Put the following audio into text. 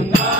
Ganga.